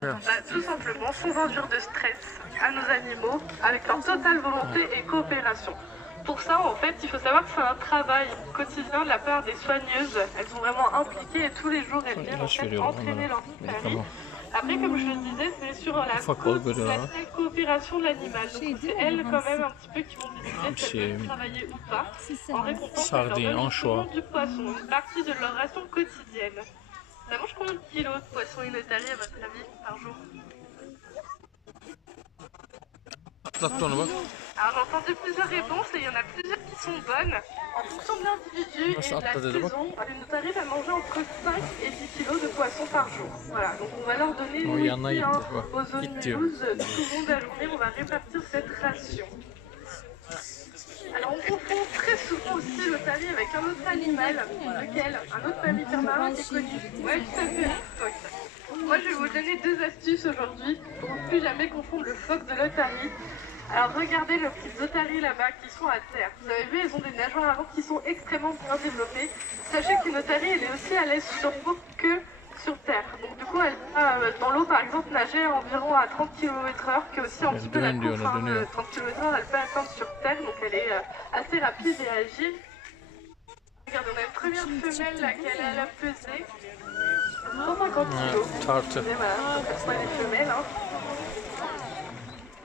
Tout simplement sans induire de stress à nos animaux, avec leur totale volonté et coopération. Pour ça, en fait, il faut savoir que c'est un travail quotidien de la part des soigneuses. Elles sont vraiment impliquées et tous les jours, elles viennent en fait entraîner leur otaries. Après, comme je le disais, c'est sur la coopération de l'animal. Donc c'est elles quand même un petit peu qui vont décider si elles veulent travailler ou pas, en récompense de leur donne du poisson, une partie de leur ration quotidienne. Ça mange combien de kilos de poisson une otarie à votre avis par jour? Alors j'ai entendu plusieurs réponses et il y en a plusieurs qui sont bonnes. En fonction de l'individu et de la saison, une otarie va manger entre 5 et 10 kilos de poisson par jour. Voilà, donc on va leur donner aux zones 12 tout au long de la journée, on va répartir cette ration. Alors on confond très souvent aussi l'otarie avec un autre animal, lequel un autre mammifère marin qui est connu. Ouais, tout à fait, le phoque. Moi je vais vous donner deux astuces aujourd'hui pour ne plus jamais confondre le phoque de l'otarie. Alors regardez les petites otaries là-bas qui sont à terre. Vous avez vu, elles ont des nageoires avant qui sont extrêmement bien développées. Sachez qu'une otarie, elle est aussi à l'aise sur l'eau que sur terre. Donc du coup, elle va dans l'eau par exemple nager environ à 30 km/h, qui est aussi un petit peu la course. 30 km/h, elle peut atteindre sur terre, donc elle est assez rapide et agile. Regardez, on a une première femelle là qui est à la pesée. 150 kg. Et voilà, donc elles sont les femelles. Hein.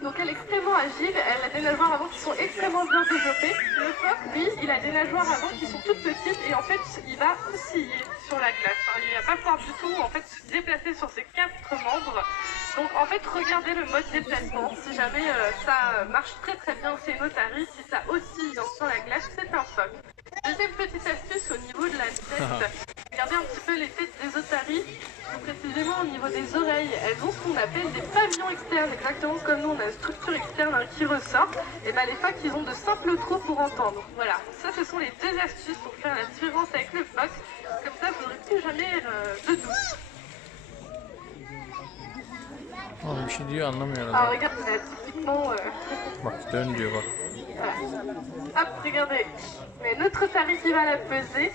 Donc elle est extrêmement agile, elle a des nageoires avant qui sont extrêmement bien développées. Le phoque, lui, il a des nageoires avant qui sont toutes petites et en fait il va osciller sur la glace. Hein. Il va pas pouvoir du tout en fait se déplacer sur ses quatre membres. Donc en fait regardez le mode déplacement. Si jamais ça marche très bien, c'est une otarie. Si ça oscille sur la glace, c'est un phoque. Deuxième petite astuce au niveau de la tête. Regardez un petit peu les têtes des otaries. Précisément au niveau des oreilles, elles ont ce qu'on appelle des pavillons externes, exactement comme nous on a une structure externe qui ressort, et bien les phoques ils ont de simples trous pour entendre. Voilà, ça ce sont les deux astuces pour faire la différence avec le phoque, comme ça vous n'aurez plus jamais de doute. Oğlum bir şey diyor anlamıyorum. Alors regarde, typiquement... Bak dön diyor bak. Voilà. Hop, regardez, mais notre otarie qui va la peser.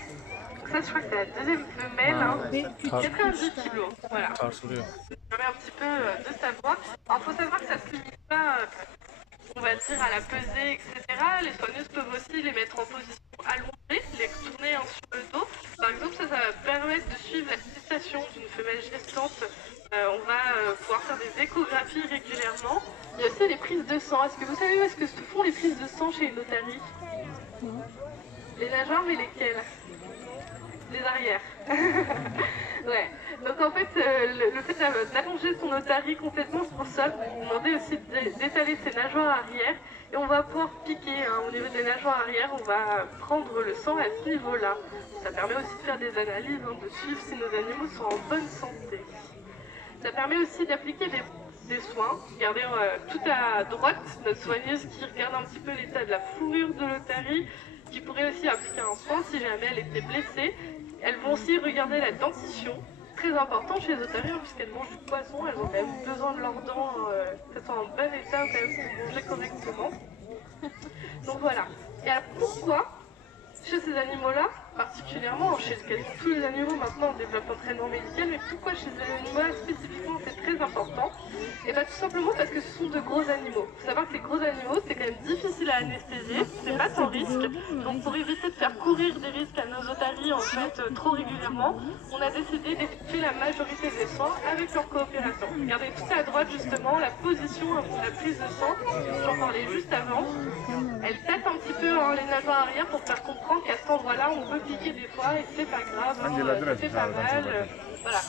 Ça, je crois que c'est la deuxième femelle, hein. 90 kilos. Voilà. Ça permet un petit peu de savoir. Alors, il faut savoir que ça ne se limite pas, on va dire, à la pesée, etc. Les soigneuses peuvent aussi les mettre en position allongée, les retourner sur le dos. Par exemple, ça va permettre de suivre la gestation d'une femelle gestante. On va pouvoir faire des échographies régulièrement. Il y a aussi les prises de sang. Est-ce que vous savez où est-ce que se font les prises de sang chez une otarie? Les nageoires, mais lesquelles? Les arrières. Ouais. Donc en fait, le fait d'allonger son otarie complètement sur le sol, vous demandez aussi d'étaler ses nageoires arrière et on va pouvoir piquer au niveau des nageoires arrière, on va prendre le sang à ce niveau-là. Ça permet aussi de faire des analyses, de suivre si nos animaux sont en bonne santé. Ça permet aussi d'appliquer des soins. Regardez tout à droite, notre soigneuse qui regarde un petit peu l'état de la fourrure de l'otarie, qui pourrait aussi appliquer un soin si jamais elle était blessée. Elles vont aussi regarder la dentition, très important chez les otaries, puisqu'elles mangent du poisson, elles ont quand même besoin de leurs dents, qu'elles soient en bon état quand même pour manger correctement. Donc voilà. Et alors pourquoi, chez ces animaux-là, particulièrement, chez tous les animaux maintenant on développe l'entraînement médical, mais pourquoi chez ces animaux-là spécifiquement c'est très important? Et bien tout simplement parce que ce sont de gros animaux. Il faut savoir que les gros animaux c'est quand même difficile à anesthésier, c'est pas sans risque. Donc pour éviter de faire courir des risques à nos otaries en fait trop régulièrement, on a décidé d'effectuer la majorité des soins avec leur coopération. Regardez tout à droite justement la position pour la prise de sang, j'en parlais juste avant. Elle tâte un petit peu les nageoires arrière pour faire comprendre qu'à cet endroit-là on peut piquer des fois et c'est pas grave, ça fait pas mal. Voilà.